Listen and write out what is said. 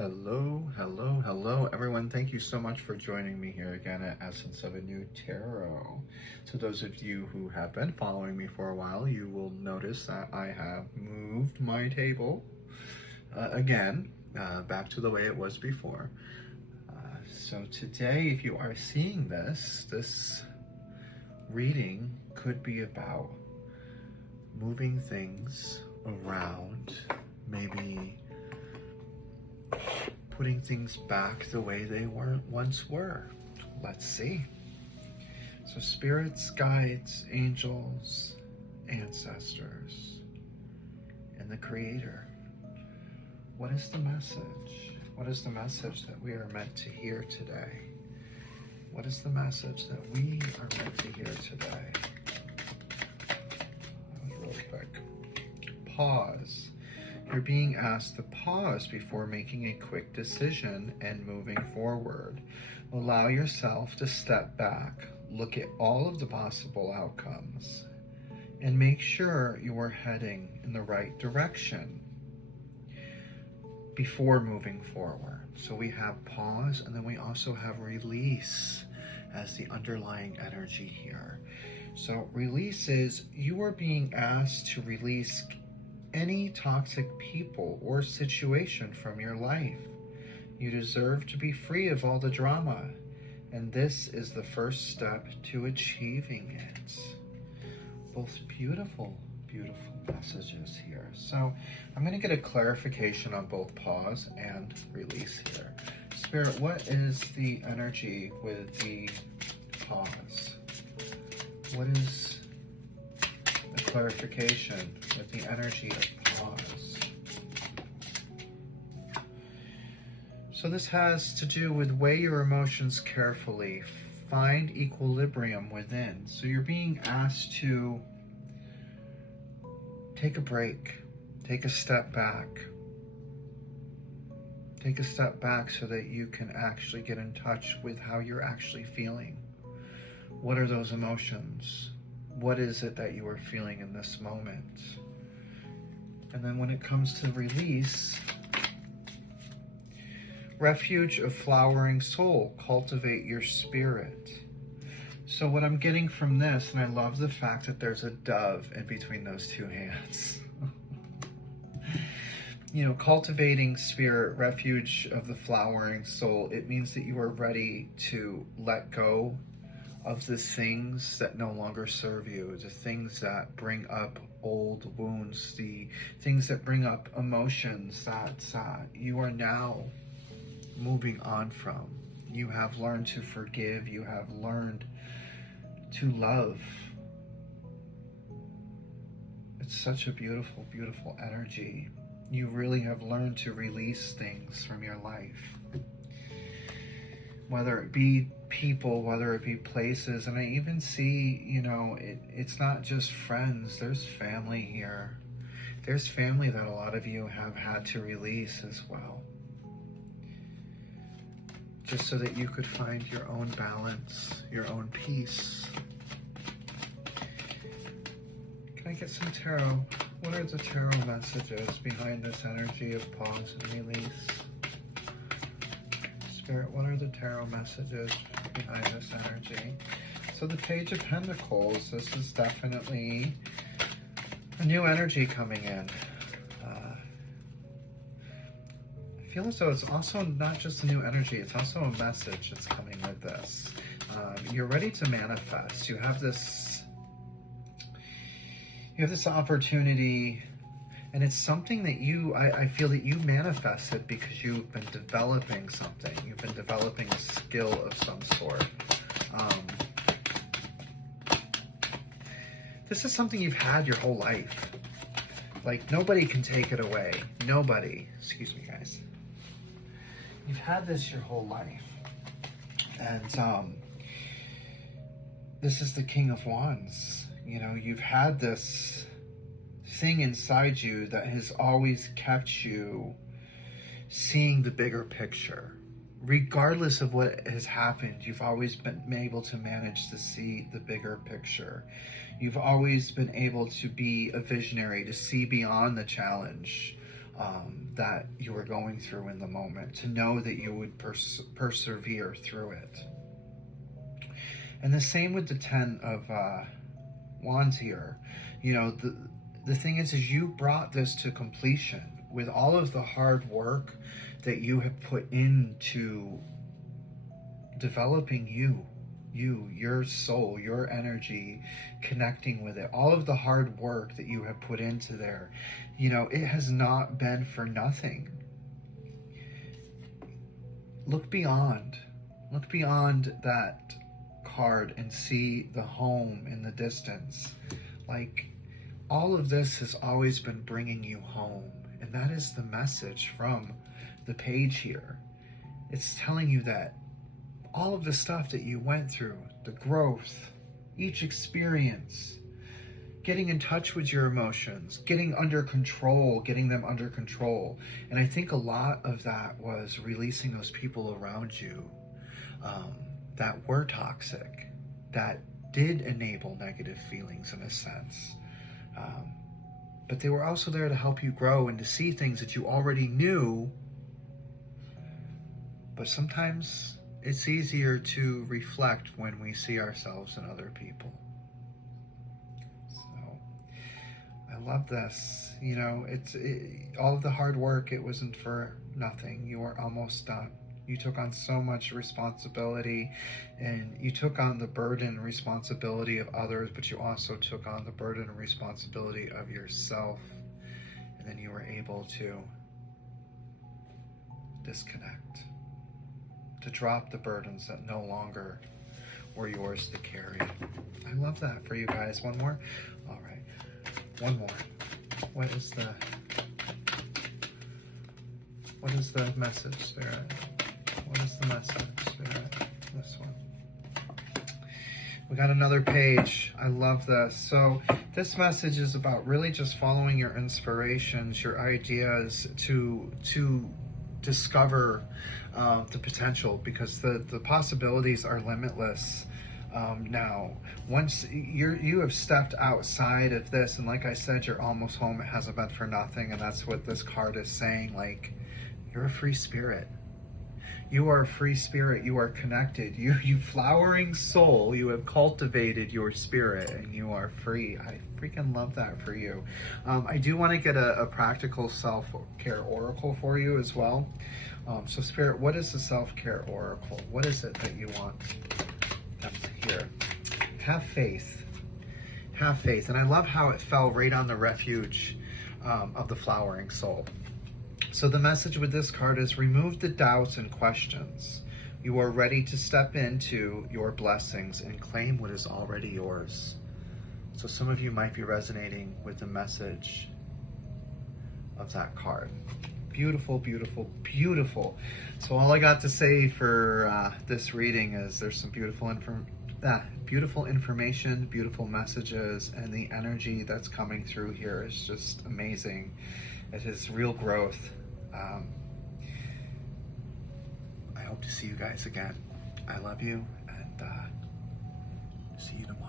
Hello, hello, hello, everyone. Thank you so much for joining me here again at Essence of a New Tarot. So those of you who have been following me for a while, you will notice that I have moved my table again, back to the way it was before. So today, if you are seeing this reading could be about moving things around, maybe putting things back the way they once were. Let's see. So spirits, guides, angels, ancestors, and the Creator. What is the message? What is the message that we are meant to hear today? What is the message that we are meant to hear today? That was really quick. Pause. You're being asked to pause before making a quick decision and moving forward. Allow yourself to step back, look at all of the possible outcomes, and make sure you are heading in the right direction before moving forward. So we have pause, and then we also have release as the underlying energy here. So release is you are being asked to release any toxic people or situation from your life. You deserve to be free of all the drama, and this is the first step to achieving it. Both beautiful, beautiful messages here. So I'm going to get a clarification on both pause and release here. Spirit, what is the energy with the pause? What is the clarification with the energy of pause? So this has to do with weigh your emotions carefully, find equilibrium within. So you're being asked to take a break, take a step back. Take a step back so that you can actually get in touch with how you're actually feeling. What are those emotions? What is it that you are feeling in this moment? And then when it comes to release, refuge of flowering soul, cultivate your spirit. So what I'm getting from this, and I love the fact that there's a dove in between those two hands. You know, cultivating spirit, refuge of the flowering soul, it means that you are ready to let go of the things that no longer serve you, the things that bring up old wounds, the things that bring up emotions that you are now moving on from. You have learned to forgive, you have learned to love. It's such a beautiful, beautiful energy. You really have learned to release things from your life. Whether it be people, whether it be places, and I even see, you know, it's not just friends, there's family here. There's family that a lot of you have had to release as well. Just so that you could find your own balance, your own peace. Can I get some tarot? What are the tarot messages behind this energy of pause and release? Spirit, what are the tarot messages behind this energy? So the Page of Pentacles, this is definitely a new energy coming in. I feel as though it's also not just a new energy, it's also a message that's coming with this. You're ready to manifest. You have this opportunity, and it's something that I feel that you manifested because you've been developing something. You've been developing a skill of some sort. This is something you've had your whole life. Like, nobody can take it away. Nobody. Excuse me, guys. You've had this your whole life. And this is the King of Wands. You know, you've had this thing inside you that has always kept you seeing the bigger picture. Regardless of what has happened, you've always been able to manage to see the bigger picture. You've always been able to be a visionary, to see beyond the challenge. that you were going through in the moment, to know that you would persevere through it. And the same with the 10 of Wands here. You know, the thing is you brought this to completion with all of the hard work that you have put into developing your soul, your energy, connecting with it, all of the hard work that you have put into there. You know, it has not been for nothing. Look beyond that card and see the home in the distance. Like, all of this has always been bringing you home, and that is the message from the page here. It's telling you that all of the stuff that you went through, the growth, each experience, getting in touch with your emotions, getting them under control. And I think a lot of that was releasing those people around you that were toxic, that did enable negative feelings in a sense. But they were also there to help you grow and to see things that you already knew. But sometimes it's easier to reflect when we see ourselves in other people. So I love this. You know, all of the hard work, it wasn't for nothing. You were almost done. You took on so much responsibility, and you took on the burden and responsibility of others, but you also took on the burden and responsibility of yourself. And then you were able to disconnect, to drop the burdens that no longer were yours to carry. I love that for you guys. One more? All right. One more. What is the message, Spirit? What is the message, Spirit? This one. We got another page. I love this. So this message is about really just following your inspirations, your ideas to discover the potential, because the possibilities are limitless. Now, once you have stepped outside of this, and like I said, you're almost home. It hasn't been for nothing, and that's what this card is saying. Like, you're a free spirit. You are a free spirit. You are connected. You flowering soul. You have cultivated your spirit, and you are free. I freaking love that for you. I do want to get a practical self-care oracle for you as well. So, Spirit, what is the self-care oracle? What is it that you want them to hear? Have faith. Have faith. And I love how it fell right on the refuge of the flowering soul. So the message with this card is remove the doubts and questions. You are ready to step into your blessings and claim what is already yours. So some of you might be resonating with the message of that card. Beautiful, beautiful, beautiful. So all I got to say for this reading is there's some beautiful information, beautiful messages, and the energy that's coming through here is just amazing. It is real growth. I hope to see you guys again. I love you, and see you tomorrow.